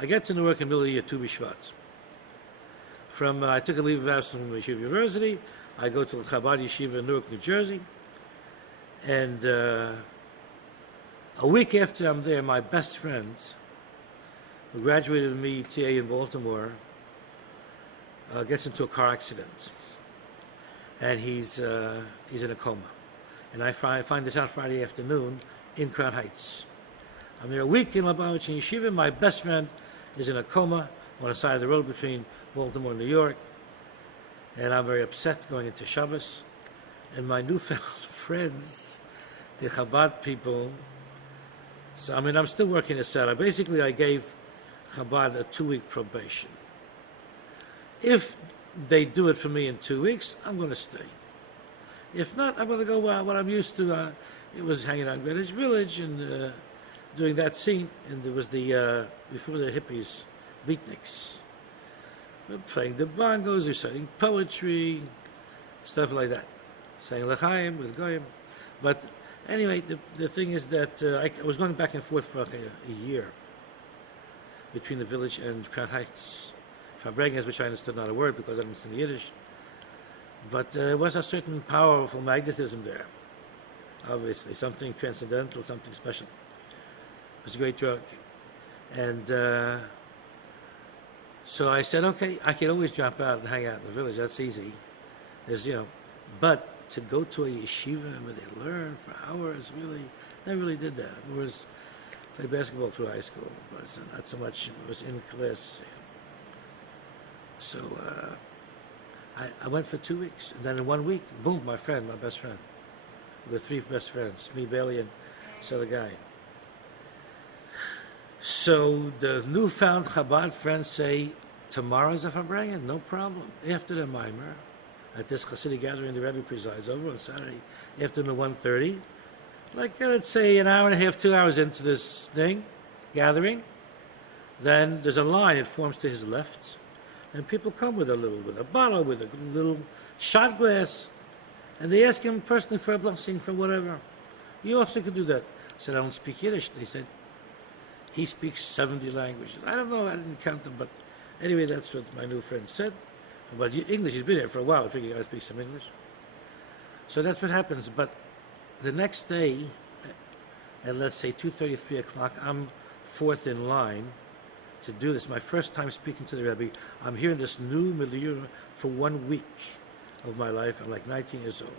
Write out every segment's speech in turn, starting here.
I get to Newark in the middle of the year, Tu B'Shvat. I took a leave of absence from Yeshiva University. I go to the Chabad Yeshiva in Newark, New Jersey. And a week after I'm there, my best friend, who graduated with me TA in Baltimore, gets into a car accident. And he's in a coma. And I find this out Friday afternoon in Crown Heights. I'm there a week in Lubavitch and Yeshiva. My best friend is in a coma on the side of the road between Baltimore and New York. And I'm very upset going into Shabbos. And my newfound friends, the Chabad people, so I'm still working this out. I gave Chabad a 2-week probation. If they do it for me in 2 weeks, I'm going to stay. If not, I'm going to go what I'm used to. It was hanging out in Greenwich Village and doing that scene. And there was before the hippies, beatniks. We're playing the bongos, reciting poetry, stuff like that. Saying L'chaim with Goyim. But anyway, the thing is that I was going back and forth for like a year between the village and Crown Heights. Fabregas, which I understood not a word because I didn't understand Yiddish. But there was a certain powerful magnetism there. Obviously, something transcendental, something special. It was a great drug. And so I said, okay, I can always drop out and hang out in the village. That's easy. But to go to a yeshiva where they learn for hours, really, I really did that. It was play basketball through high school, but not so much. It was in class. So I went for 2 weeks. And then in 1 week, boom, my best friend. We were 3 best friends, me, Bailey, and this other guy. So the newfound Chabad friends say, tomorrow's a Fabrengen, no problem. After the Maimer, at this Hasidic gathering the Rebbe presides over on Saturday afternoon 1:30, like let's say an hour and a half, 2 hours into this gathering, then there's a line, it forms to his left, and people come with a bottle, with a little shot glass, and they ask him personally for a blessing, for whatever. You also could do that. I said, I don't speak Yiddish. They said, he speaks 70 languages. I don't know, I didn't count them, but anyway, that's what my new friend said. But English, he's been here for a while. I figured I speak some English. So that's what happens. But the next day, at let's say 2:30, 3 o'clock, I'm fourth in line to do this. My first time speaking to the Rebbe. I'm here in this new milieu for 1 week of my life. I'm like 19 years old.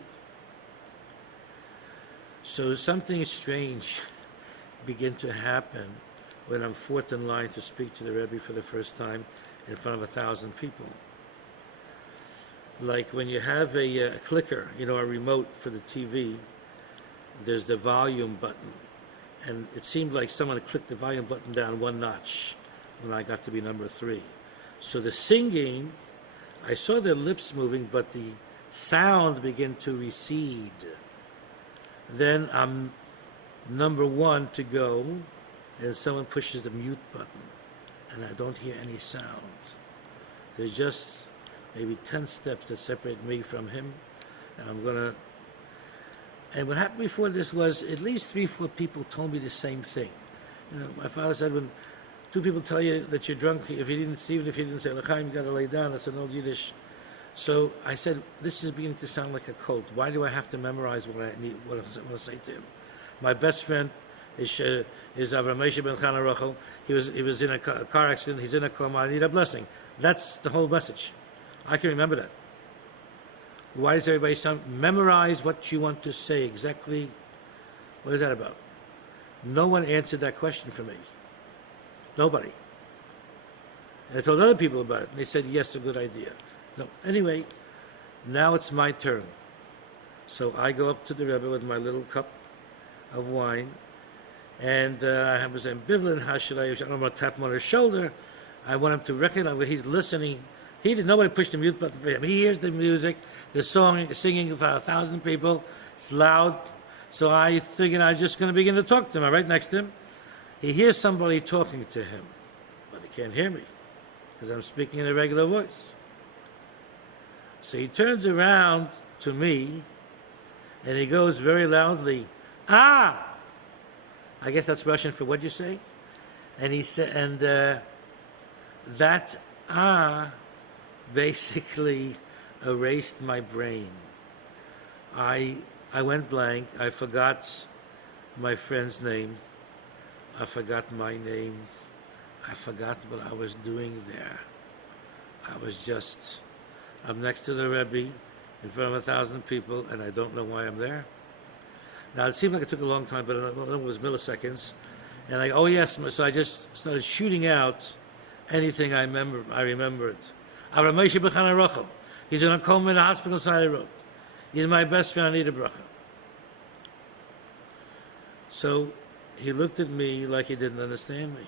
So something strange began to happen when I'm fourth in line to speak to the Rebbe for the first time in front of 1,000 people. Like when you have a clicker, a remote for the TV, there's the volume button. And it seemed like someone clicked the volume button down 1 notch when I got to be number 3. So the singing, I saw their lips moving, but the sound began to recede. Then I'm number 1 to go, and someone pushes the mute button, and I don't hear any sound. There's just maybe 10 steps that separate me from him, and and what happened before this was at least 3-4 people told me the same thing. My father said, when 2 people tell you that you're drunk, even if you didn't say L'chaim, you got to lay down. That's an old Yiddish. So I said, this is beginning to sound like a cult. Why do I have to memorize what I want to say to him? My best friend is Avram Moshe ben Chana Rochel. He was in a car accident. He's in a coma. I need a blessing. That's the whole message. I can remember that. Why does everybody memorize what you want to say exactly? What is that about? No one answered that question for me. Nobody. And I told other people about it, and they said, yes, a good idea. No. Anyway, now it's my turn. So I go up to the Rebbe with my little cup of wine, and I was ambivalent. How should I don't want to tap him on his shoulder. I want him to recognize that he's listening. Nobody pushed the mute button for him. He hears the music, the song, singing for 1,000 people. It's loud. So I figured I'm just going to begin to talk to him. I'm right next to him. He hears somebody talking to him, but he can't hear me because I'm speaking in a regular voice. So he turns around to me, and he goes very loudly, "Ah!" I guess that's Russian for "what'd you say?" And he said, that basically erased my brain. I went blank. I forgot my friend's name. I forgot my name. I forgot what I was doing there. I'm next to the Rebbe in front of 1,000 people, and I don't know why I'm there. Now, it seemed like it took a long time, but it was milliseconds. And so I just started shooting out anything I remembered. Avram Moshe B'chana Rochel. He's in a coma in the hospital side of the road. He's my best friend, I need a bracha. So he looked at me like he didn't understand me.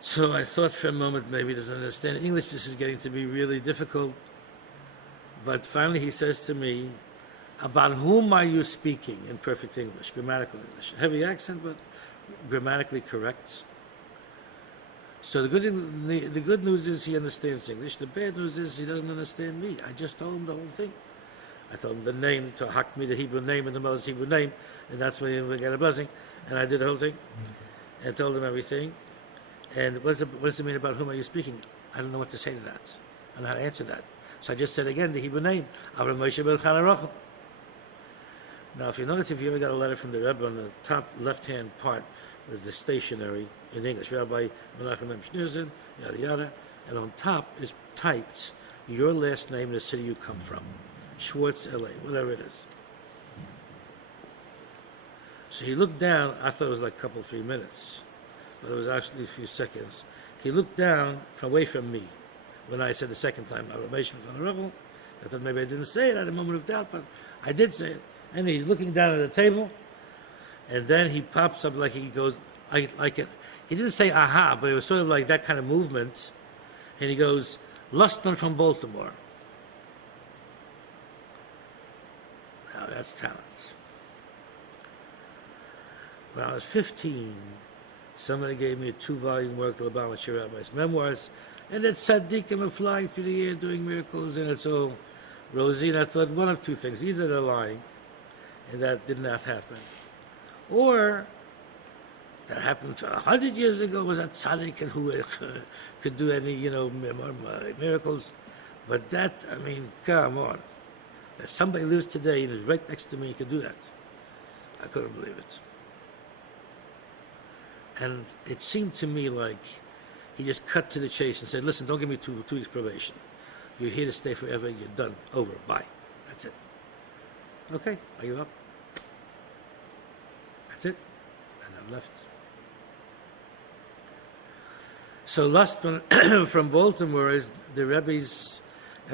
So I thought for a moment maybe he doesn't understand English. This is getting to be really difficult. But finally he says to me, about whom are you speaking in perfect English, grammatical English? Heavy accent, but grammatically correct. So the good news is he understands English. The bad news is he doesn't understand me. I just told him the whole thing. I told him the name, to hack me the Hebrew name and the mother's Hebrew name, and that's when he would get a blessing. And I did the whole thing and told him everything. And what does it mean about whom are you speaking? I don't know what to say to that. I don't know how to answer that. So I just said again the Hebrew name, Avram Moshe B'chana Rochel. Now, if you notice, if you ever got a letter from the Rebbe, on the top left-hand part was the stationery in English, Rabbi Menachem M. Schneerson, yada yada, and on top is typed your last name and the city you come from, Schwartz, L.A., whatever it is. So he looked down. I thought it was like a couple, 3 minutes, but it was actually a few seconds. He looked down away from me when I said the second time, Avram Moshe B'chana Rochel. I thought maybe I didn't say it. I had a moment of doubt, but I did say it. And he's looking down at the table, and then he pops up like he goes, like it. He didn't say aha, but it was sort of like that kind of movement. And he goes, Lustman from Baltimore. Now that's talent. When I was 15, somebody gave me a 2-volume work, the Lubavitcher Rabbi's memoirs, and that tzaddikim are flying through the air doing miracles, and it's all rosy. And I thought one of two things: either they're lying, and that did not happen, or that happened 100 years ago, was a tzaddik and who could do any, miracles. But that, I mean, come on. That somebody lives today and is right next to me and could do that. I couldn't believe it. And it seemed to me like he just cut to the chase and said, listen, don't give me two weeks probation. You're here to stay forever. You're done. Over. Bye. That's it. Okay, I give up. That's it. And I've left. So Lustman from Baltimore is the Rebbe's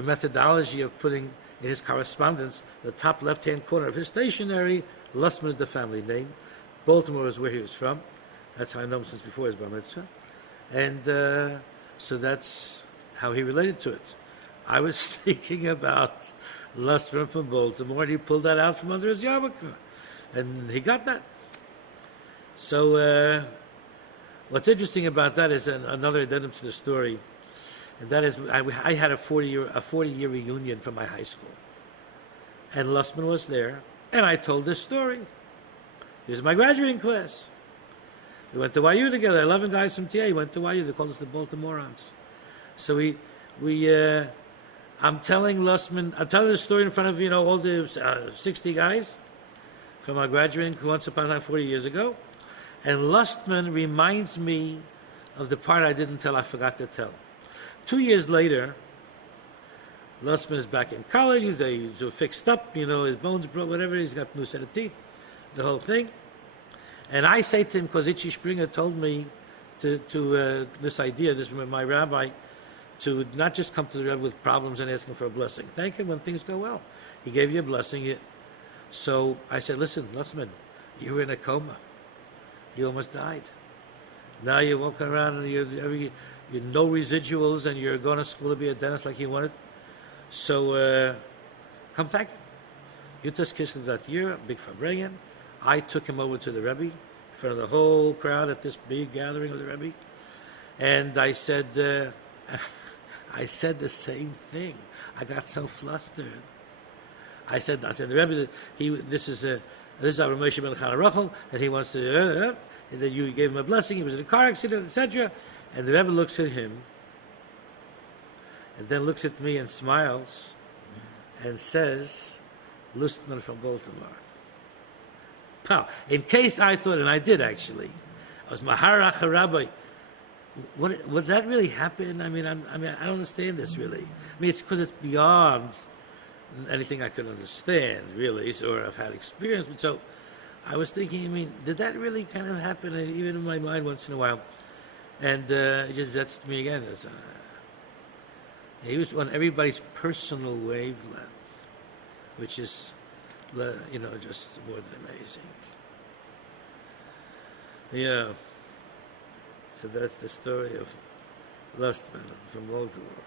methodology of putting in his correspondence the top left-hand corner of his stationery. Lustman is the family name. Baltimore is where he was from. That's how I know him since before his bar mitzvah. And so that's how he related to it. I was thinking about Lustman from Baltimore, and he pulled that out from under his yarmulke. And he got that. So what's interesting about that is another addendum to the story, and that is I had a 40-year reunion from my high school. And Lustman was there, and I told this story. He was my graduating class. We went to YU together, 11 guys from TA went to YU. They called us the Baltimoreans. So I'm telling the story in front of, all the 60 guys from our graduating once upon a time 40 years ago. And Lustman reminds me of the part I didn't tell, I forgot to tell. 2 years later, Lustman is back in college. He's fixed up, his bones broke, whatever. He's got a new set of teeth, the whole thing. And I say to him, because Itchy Springer told me to this idea, this from my rabbi, to not just come to the Rebbe with problems and asking for a blessing. Thank him when things go well. He gave you a blessing. So I said, listen, Lustman, you were in a coma. You almost died. Now you're walking around and you're no residuals and you're going to school to be a dentist like you wanted. So come thank him. Yutas Kislev that year, big Fabrengen. I took him over to the Rebbe in front of the whole crowd at this big gathering of the Rebbe. And I said the same thing. I got so flustered. I said the Rebbe, this is Avram Moshe B'chana Rochel, and he wants to, and then you gave him a blessing. He was in a car accident, etc. And the Rebbe looks at him, and then looks at me and smiles, and says, "Lustman from Baltimore." Pow! In case I thought, and I did actually, I was Maharach Rabbi. Would that really happen? I mean, I don't understand this really. I mean, it's because it's beyond anything I could understand, really, or I've had experience with. So I was thinking, I mean, did that really kind of happen? And even in my mind once in a while. And it just gets to me again. He was on everybody's personal wavelength, which is, just more than amazing. Yeah. So that's the story of Lustman from Baltimore.